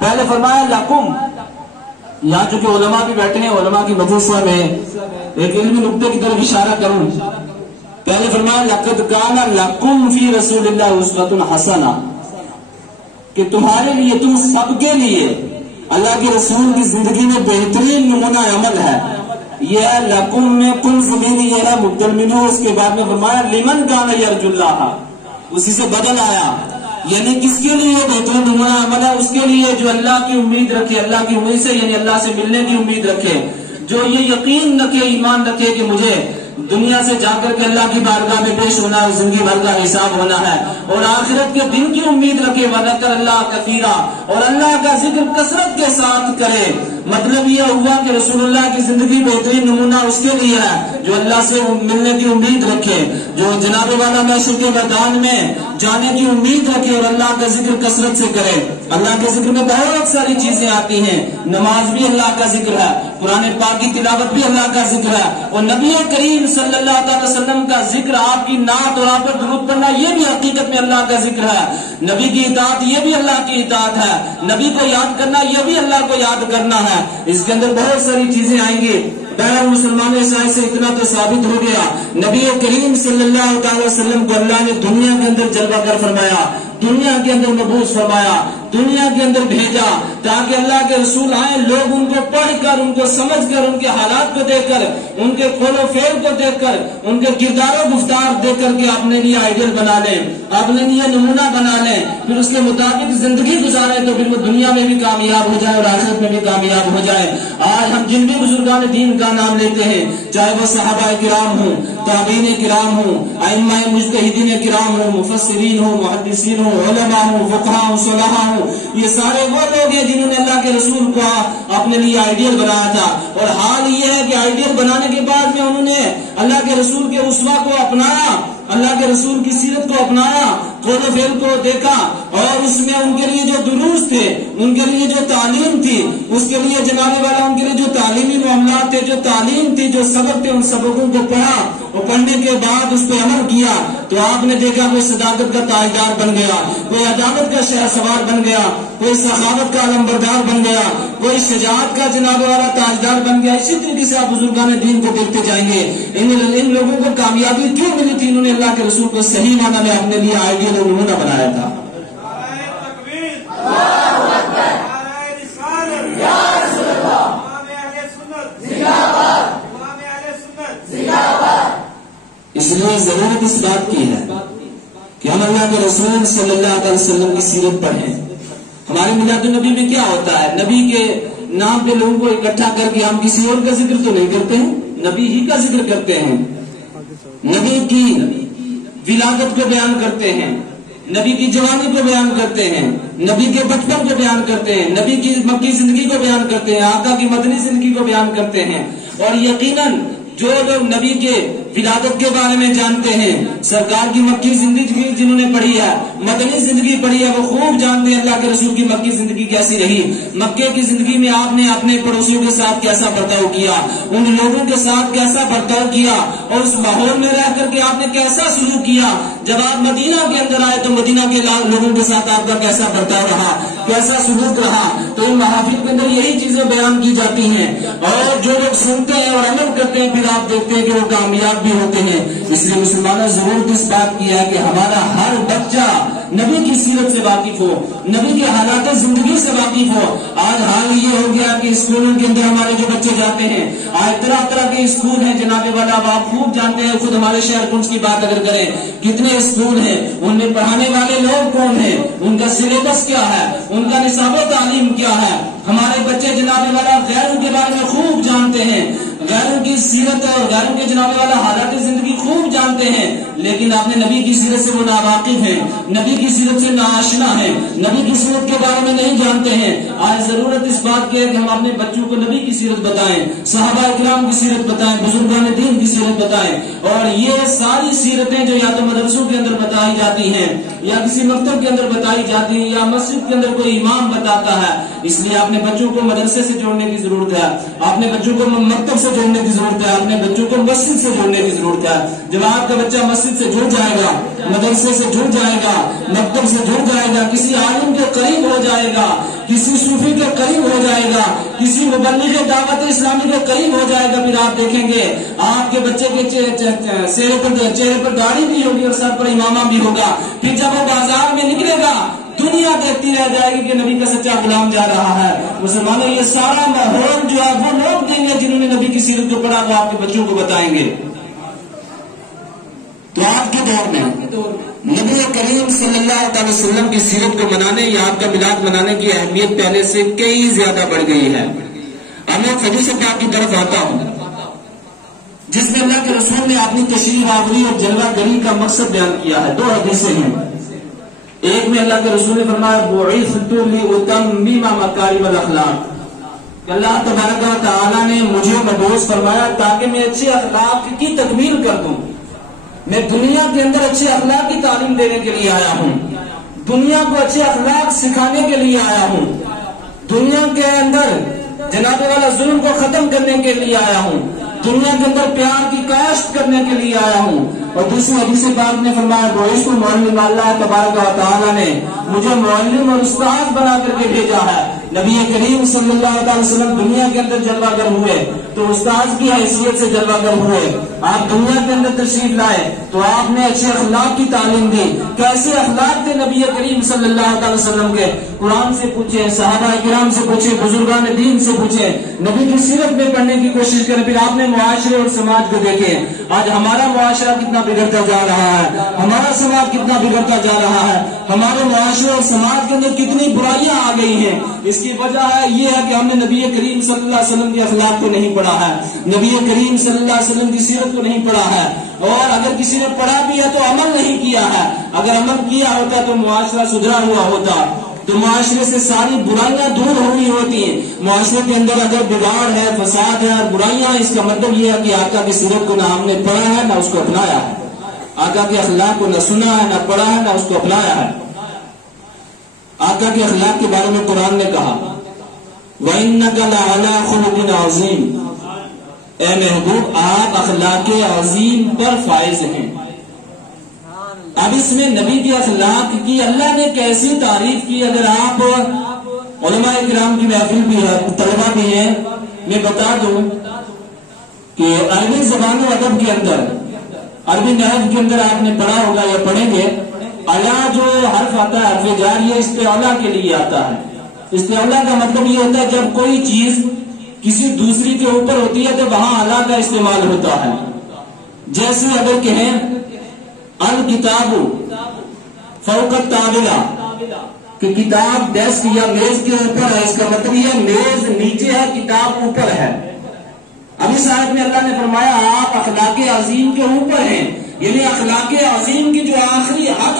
پہلے فرمایا لکم، یہاں چونکہ علماء بھی بیٹھے ہیں، علماء کی مجلس میں ایک علمی نقطے کی طرف اشارہ کروں. پہلے فرمایا لقد کان لکم فی رسول اللہ اسوۃ حسنہ، کہ تمہارے لیے، تم سب کے لیے اللہ کے رسول کی زندگی میں بہترین نمونہ عمل ہے. یہ ہے لکم میں کل زمینی، یہ ہے مبدل منہ. اس کے بعد میں فرمایا لمن کان یرجو اللہ، اسی سے بدل آیا، یعنی کس کے لیے بہترین نمونہ عمل ہے؟ اس کے لیے جو اللہ کی امید رکھے، اللہ کی امید سے یعنی اللہ سے ملنے کی امید رکھے، جو یہ یقین رکھے، ایمان رکھے کہ مجھے دنیا سے جا کر کے اللہ کی بارگاہ میں پیش ہونا ہے، زندگی بھر کا حساب ہونا ہے، اور آخرت کے دن کی امید رکھے، وذکر اللہ کثیرا، اور اللہ کا ذکر کثرت کے ساتھ کرے. مطلب یہ ہوا کہ رسول اللہ کی زندگی بہترین نمونہ اس کے لیے ہے جو اللہ سے ملنے کی امید رکھے، جو جناب والا محشر کے میدان میں جانے کی امید رکھے اور اللہ کا ذکر کثرت سے کرے. اللہ کے ذکر میں بہت ساری چیزیں آتی ہیں، نماز بھی اللہ کا ذکر ہے، قرآن پاک کی تلاوت بھی اللہ کا ذکر ہے، اور نبی کریم صلی اللہ تعالی وسلم کا ذکر، آپ کی نعت اور آپ پر درود پڑھنا، یہ بھی حقیقت میں اللہ کا ذکر ہے. نبی کی اطاعت، یہ بھی اللہ کی اطاعت ہے. نبی کو یاد کرنا، یہ بھی اللہ کو یاد کرنا ہے. اس کے اندر بہت ساری چیزیں آئیں گی. بہر مسلمان سے اتنا تو ثابت ہو گیا، نبی کریم صلی اللہ تعالی وسلم کو اللہ نے دنیا کے اندر جلوہ گر فرمایا، دنیا کے اندر مبعوث فرمایا، دنیا کے اندر بھیجا تاکہ اللہ کے رسول آئیں، لوگ ان کو پڑھ کر، ان کو سمجھ کر، ان کے حالات کو دیکھ کر، ان کے قول و فعل کو دیکھ کر، ان کے کردار و گفتار دیکھ کر کے اپنے لیے آئیڈیل بنا لیں، اپنے لیے نمونہ بنا لیں، پھر اس کے مطابق زندگی گزارے تو پھر وہ دنیا میں بھی کامیاب ہو جائے اور آخرت میں بھی کامیاب ہو جائے. آج ہم جن بھی بزرگان دین کا نام لیتے ہیں، چاہے وہ صحابہ کرام ہوں، تابعین کرام ہوں، ائمہ مجتہدین کرام ہوں، مفسرین ہوں، محدثین ہوں، علماء ہوں، فقہاء ہوں، صلحاء ہوں، یہ سارے وہ لوگ ہیں جنہوں نے اللہ کے رسول کو اپنے لیے آئیڈیل بنایا تھا. اور حال یہ ہے کہ آئیڈیل بنانے کے بعد میں انہوں نے اللہ کے رسول کے اسوہ کو اپنایا، اللہ کے رسول کی سیرت کو اپنایا، قول و فعل کو دیکھا، اور اس میں ان کے لیے جو دروس تھے، ان کے لیے جو تعلیم تھی، اس کے لیے جناب والا ان کے لیے جو تعلیمی معاملات تھے، جو تعلیم تھی، جو سبق تھے، ان سبقوں کو پڑھا اور پڑھنے کے بعد اس پہ عمل کیا تو آپ نے دیکھا کوئی صداقت کا تاجدار بن گیا، کوئی عدالت کا شہر سوار بن گیا، کوئی سخاوت کا علمبردار بن گیا، کوئی شجاعت کا جناب والا تاجدار بن گیا. اسی طریقے سے آپ بزرگان دین کو دیکھتے جائیں گے. ان لوگوں کو کامیابی کیوں ملی تھی؟ انہوں نے اللہ کے رسول کو صحیح معنی میں اپنے لیے آئیڈیل اور نمونہ بنایا تھا. اس لیے ضرورت اس بات کی ہے کہ ہم اللہ کے رسول صلی اللہ علیہ وسلم کی سیرت پڑھیں. ہمارے میلاد النبی میں کیا ہوتا ہے؟ نبی کے نام پہ لوگوں کو اکٹھا کر کے ہم کسی اور کا ذکر تو نہیں کرتے ہیں، نبی ہی کا ذکر کرتے ہیں، نبی کی ولادت کو بیان کرتے ہیں، نبی کی جوانی کو بیان کرتے ہیں، نبی کے بچپن کو بیان کرتے ہیں، نبی کی مکی زندگی کو بیان کرتے ہیں، آقا کی مدنی زندگی کو بیان کرتے ہیں. اور یقیناً جو لوگ نبی کے ولادت کے بارے میں جانتے ہیں، سرکار کی مکی زندگی جنہوں نے پڑھی ہے، مدنی زندگی پڑھی ہے، وہ خوب جانتے ہیں اللہ کے رسول کی مکی زندگی کیسی رہی. مکے کی زندگی میں آپ نے اپنے پڑوسیوں کے ساتھ کیسا برتاؤ کیا، ان لوگوں کے ساتھ کیسا برتاؤ کیا، اور اس ماحول میں رہ کر کے آپ نے کیسا سلوک کیا. جب آپ مدینہ کے اندر آئے تو مدینہ کے لوگوں کے ساتھ آپ کا کیسا برتاؤ رہا، کیسا سلوک رہا. تو ان محافل کے اندر یہی چیزیں بیان کی جاتی ہیں، اور جو لوگ سنتے ہیں اور عمل کرتے ہیں پھر آپ دیکھتے ہیں کہ وہ کامیاب بھی ہوتے ہیں. اس لیے مسلمانوں ضرورت اس بات کی ہے کہ ہمارا ہر بچہ نبی کی سیرت سے واقف ہو، نبی کے حالات زندگی سے واقف ہو. آج حال یہ ہو گیا کہ اسکولوں کے اندر ہمارے جو بچے جاتے ہیں، آج طرح طرح کے اسکول ہیں جناب والا، آپ خوب جانتے ہیں. خود ہمارے شہر کنج کی بات اگر کریں، کتنے اسکول ہیں، ان میں پڑھانے والے لوگ کون ہیں، ان کا سلیبس کیا ہے، ان کا نصاب و تعلیم کیا ہے. ہمارے بچے جناب والا غیروں کے بارے میں خوب جانتے ہیں، غیروں کی سیرت اور غیروں کے جناب والا حالات زندگی خوب جانتے ہیں، لیکن آپ نے نبی کی سیرت سے وہ ناواقف ہیں، نبی کی سیرت سے ناآشنا ہیں، نبی کی سیرت کے بارے میں نہیں جانتے ہیں. آج ضرورت اس بات کی ہے کہ ہم اپنے بچوں کو نبی کی سیرت بتائیں، صحابہ کرام کی سیرت بتائیں، بزرگان دین کی سیرت بتائیں. اور یہ ساری سیرتیں جو یا تو مدرسوں کے اندر بتائی جاتی ہیں، یا کسی مکتب کے اندر بتائی جاتی ہیں، یا مسجد کے اندر کوئی امام بتاتا ہے، اس لیے آپ اپنے بچوں کو مدرسے سے جوڑنے کی ضرورت ہے، اپنے بچوں کو مکتب سے جوڑنے کی ضرورت ہے، اپنے بچوں کو مسجد سے جوڑنے کی ضرورت ہے۔ جب آپ کا بچہ مسجد سے جڑ جائے گا، مدرسے سے جڑ جائے گا، مکتب سے جڑ جائے گا، کسی عالم کے قریب ہو جائے گا، کسی صوفی کے قریب ہو جائے گا، کسی مبلغ دعوت اسلامی کے قریب ہو جائے گا، پھر آپ دیکھیں گے آپ کے بچے کے چہرے پر داڑھی بھی ہوگی اور سر پر امامہ بھی ہوگا۔ پھر جب وہ بازار میں نکلے گا دنیا دیکھتی رہ جائے گی کہ نبی کا سچا غلام جا رہا ہے۔ مسلمانوں یہ سارا ماحول جو ہے وہ لوگ دیں گے جنہوں نے نبی کی سیرت کو پڑھا، وہ آپ کے بچوں کو بتائیں گے۔ تو آج کے دور میں نبی کریم صلی اللہ تعالی وسلم کی سیرت کو منانے یا آپ کا میلاد منانے کی اہمیت پہلے سے کئی زیادہ بڑھ گئی ہے۔ اب میں حدیث پاک کی طرف آتا ہوں جس میں اللہ کے رسول نے اپنی تشریف آوری اور جلوہ گری کا مقصد بیان کیا ہے۔ دو حدیثیں ہیں، ایک میں اللہ کے رسول نے فرمایا بعثت لأتمم مکارم الاخلاق، کہ اللہ تبارک و تعالیٰ نے مجھے مبعوث فرمایا تاکہ میں اچھے اخلاق کی تکمیل کر دوں۔ میں دنیا کے اندر اچھے اخلاق کی تعلیم دینے کے لیے آیا ہوں، دنیا کو اچھے اخلاق سکھانے کے لیے آیا ہوں، دنیا کے اندر جناب والا ظلم کو ختم کرنے کے لیے آیا ہوں، دنیا کے اندر پیار کی کاشت کرنے کے لیے آیا ہوں۔ اور دوسری حدیث پاک نے فرمایا بعثت معلم، اللہ تبارک و تعالیٰ نے مجھے معلم اور استاد بنا کر کے بھیجا ہے۔ نبی کریم صلی اللہ علیہ وسلم دنیا کے اندر جلوہ گر ہوئے تو استاد کی حیثیت سے جلوہ گر ہوئے، آپ دنیا کے اندر تشریف لائے تو آپ نے اچھے اخلاق کی تعلیم دی۔ کیسے اخلاق تھے نبی کریم صلی اللہ علیہ وسلم کے؟ قرآن سے پوچھیں، صحابہ کرام سے پوچھیں، بزرگان دین سے پوچھیں، نبی کی سیرت میں پڑھنے کی کوشش کریں، پھر آپ نے معاشرے اور سماج کو دیکھیں۔ آج ہمارا معاشرہ کتنا بگڑتا جا رہا ہے، ہمارا سماج کتنا بگڑتا جا رہا ہے، ہمارے معاشرے اور سماج کے اندر کتنی برائیاں آ گئی ہیں۔ اس کی وجہ ہے یہ ہے کہ ہم نے نبی کریم صلی اللہ علیہ وسلم کے اخلاق کو نہیں پڑھا ہے، نبی کریم صلی اللہ علیہ وسلم کی سیرت کو نہیں پڑھا ہے، اور اگر کسی نے پڑھا بھی ہے تو عمل نہیں کیا ہے۔ اگر عمل کیا ہوتا تو معاشرہ سدھرا ہوا ہوتا، تو معاشرے سے ساری برائیاں دور ہوئی ہوتی ہیں۔ معاشرے کے اندر اگر بگاڑ ہے، فساد ہے اور برائیاں، اس کا مطلب یہ ہے کہ آقا کی سیرت کو نہ ہم نے پڑھا ہے نہ اس کو اپنایا ہے، آقا کے اخلاق کو نہ سنا ہے، نہ پڑھا ہے، نہ اس کو اپنایا ہے۔ آقا کے اخلاق کے بارے میں قرآن نے کہا وَإِنَّكَ لَعَلَىٰ خُلُقٍ عَظِيمٍ، اے محبوب آپ اخلاق عظیم پر فائز ہیں۔ اب اس میں نبی کے اخلاق کی اللہ نے کیسی تعریف کی؟ اگر آپ علماء کرام کی محفل بھی ہے، طلبہ بھی ہیں، میں بتا دوں کہ عربی زبان و ادب کے اندر، عربی نحو کے اندر آپ نے پڑھا ہوگا یا پڑھیں گے، اعلیٰ جو حرف آتا ہے، حرف جار، یہ استعلاء کے لیے آتا ہے۔ استعلاء کا مطلب یہ ہوتا ہے جب کوئی چیز کسی دوسری کے اوپر ہوتی ہے تو وہاں اعلیٰ کا استعمال ہوتا ہے۔ جیسے اگر کہیں الکتاب فوق الطاولہ، کہ کتاب ڈیسک یا میز کے اوپر ہے، اس کا مطلب یہ میز نیچے ہے، کتاب اوپر ہے۔ اب اس آیت میں اللہ نے فرمایا آپ اخلاق عظیم کے اوپر ہیں، یعنی اخلاق عظیم کی جو آخری حد